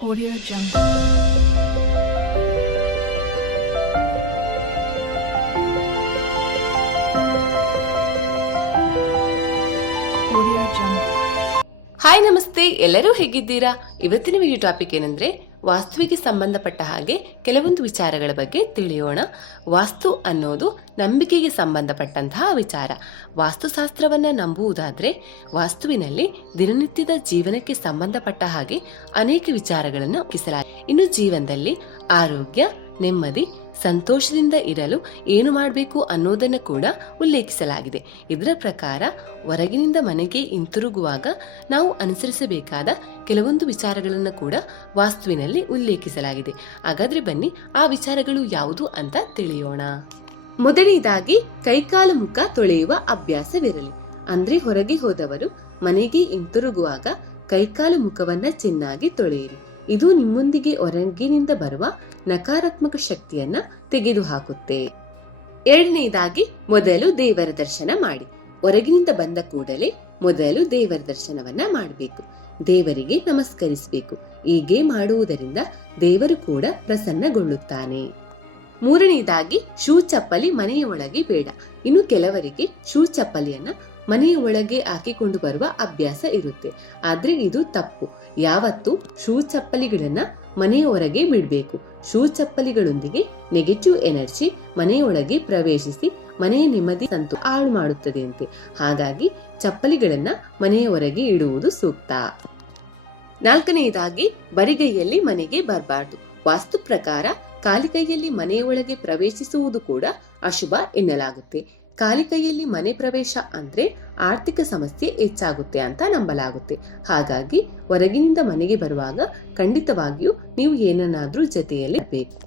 Audio Jungle. Hi ನಮಸ್ತೆ ಎಲ್ಲರೂ ಹೇಗಿದ್ದೀರಾ? ಇವತ್ತಿನ ವಿಡಿಯೋ ಟಾಪಿಕ್ ಏನಂದ್ರೆ ವಾಸ್ತುವಿಗೆ ಸಂಬಂಧಪಟ್ಟ ಹಾಗೆ ಕೆಲವೊಂದು ವಿಚಾರಗಳ ಬಗ್ಗೆ ತಿಳಿಯೋಣ. ವಾಸ್ತು ಅನ್ನೋದು ನಂಬಿಕೆಗೆ ಸಂಬಂಧಪಟ್ಟಂತಹ ವಿಚಾರ. ವಾಸ್ತುಶಾಸ್ತ್ರವನ್ನ ನಂಬುವುದಾದ್ರೆ ವಾಸ್ತುವಿನಲ್ಲಿ ದಿನನಿತ್ಯದ ಜೀವನಕ್ಕೆ ಸಂಬಂಧಪಟ್ಟ ಹಾಗೆ ಅನೇಕ ವಿಚಾರಗಳನ್ನು ಒಪ್ಪಿಸಲಾಗಿದೆ ಇನ್ನು ಜೀವನದಲ್ಲಿ ಆರೋಗ್ಯ, ನೆಮ್ಮದಿ ಸಂತೋಷದಿಂದ ಇರಲು ಏನು ಮಾಡಬೇಕು ಅನ್ನೋದನ್ನು ಕೂಡ ಉಲ್ಲೇಖಿಸಲಾಗಿದೆ. ಇದರ ಪ್ರಕಾರ ಹೊರಗಿನಿಂದ ಮನೆಗೆ ಹಿಂತಿರುಗುವಾಗ ನಾವು ಅನುಸರಿಸಬೇಕಾದ ಕೆಲವೊಂದು ವಿಚಾರಗಳನ್ನು ಕೂಡ ವಾಸ್ತುವಿನಲ್ಲಿ ಉಲ್ಲೇಖಿಸಲಾಗಿದೆ. ಹಾಗಾದ್ರೆ ಬನ್ನಿ ಆ ವಿಚಾರಗಳು ಯಾವುದು ಅಂತ ತಿಳಿಯೋಣ. ಮೊದಲನೇದಾಗಿ ಕೈಕಾಲು ಮುಖ ತೊಳೆಯುವ ಅಭ್ಯಾಸವಿರಲಿ. ಅಂದ್ರೆ ಹೊರಗೆ ಹೋದವರು ಮನೆಗೆ ಹಿಂತಿರುಗುವಾಗ ಕೈಕಾಲು ಮುಖವನ್ನ ಚೆನ್ನಾಗಿ ತೊಳೆಯಿರಿ. ಇದು ನಿಮ್ಮೊಂದಿಗೆ ಹೊರಗಿನಿಂದ ಬರುವ ನಕಾರಾತ್ಮಕ ಶಕ್ತಿಯನ್ನ ತೆಗೆದುಹಾಕುತ್ತೆ. ಎರಡನೇದಾಗಿ, ಮೊದಲು ದೇವರ ದರ್ಶನ ಮಾಡಿ. ಹೊರಗಿನಿಂದ ಬಂದ ಕೂಡಲೇ ಮೊದಲು ದೇವರ ದರ್ಶನವನ್ನ ಮಾಡಬೇಕು. ದೇವರಿಗೆ ನಮಸ್ಕರಿಸಬೇಕು. ಹೀಗೆ ಮಾಡುವುದರಿಂದ ದೇವರು ಕೂಡ ಪ್ರಸನ್ನಗೊಳ್ಳುತ್ತಾನೆ. ಮೂರನೇದಾಗಿ ಶೂ ಚಪ್ಪಲಿ ಮನೆಯ ಒಳಗೆ ಬೇಡ. ಇನ್ನು ಕೆಲವರಿಗೆ ಶೂ ಚಪ್ಪಲಿಯನ್ನ ಮನೆಯ ಒಳಗೆ ಹಾಕಿಕೊಂಡು ಬರುವ ಅಭ್ಯಾಸ ಇರುತ್ತೆ. ಆದ್ರೆ ಇದು ತಪ್ಪು. ಯಾವತ್ತು ಶೂ ಚಪ್ಪಲಿಗಳನ್ನ ಮನೆಯ ಹೊರಗೆ ಬಿಡಬೇಕು. ಶೂ ಚಪ್ಪಲಿಗಳೊಂದಿಗೆ ನೆಗೆಟಿವ್ ಎನರ್ಜಿ ಮನೆಯೊಳಗೆ ಪ್ರವೇಶಿಸಿ ಮನೆಯ ನೆಮ್ಮದಿ ಸಂತು ಹಾಳು ಮಾಡುತ್ತದೆ ಅಂತೆ. ಹಾಗಾಗಿ ಚಪ್ಪಲಿಗಳನ್ನ ಮನೆಯ ಹೊರಗೆ ಇಡುವುದು ಸೂಕ್ತ. ನಾಲ್ಕನೆಯದಾಗಿ, ಬರಿಗೈಯಲ್ಲಿ ಮನೆಗೆ ಬರಬಾರ್ದು. ವಾಸ್ತು ಪ್ರಕಾರ, ಖಾಲಿ ಕೈಯಲ್ಲಿ ಮನೆಯೊಳಗೆ ಪ್ರವೇಶಿಸುವುದು ಕೂಡ ಅಶುಭ ಎನ್ನಲಾಗುತ್ತೆ. ಖಾಲಿ ಕೈಯಲ್ಲಿ ಮನೆ ಪ್ರವೇಶ ಅಂದ್ರೆ ಆರ್ಥಿಕ ಸಮಸ್ಯೆ ಹೆಚ್ಚಾಗುತ್ತೆ ಅಂತ ನಂಬಲಾಗುತ್ತೆ ಹಾಗಾಗಿ ಹೊರಗಿನಿಂದ ಮನೆಗೆ ಬರುವಾಗ ಖಂಡಿತವಾಗಿಯೂ ನೀವು ಏನನ್ನಾದರೂ ಜೊತೆಯಲ್ಲಿ ಬೇಕು.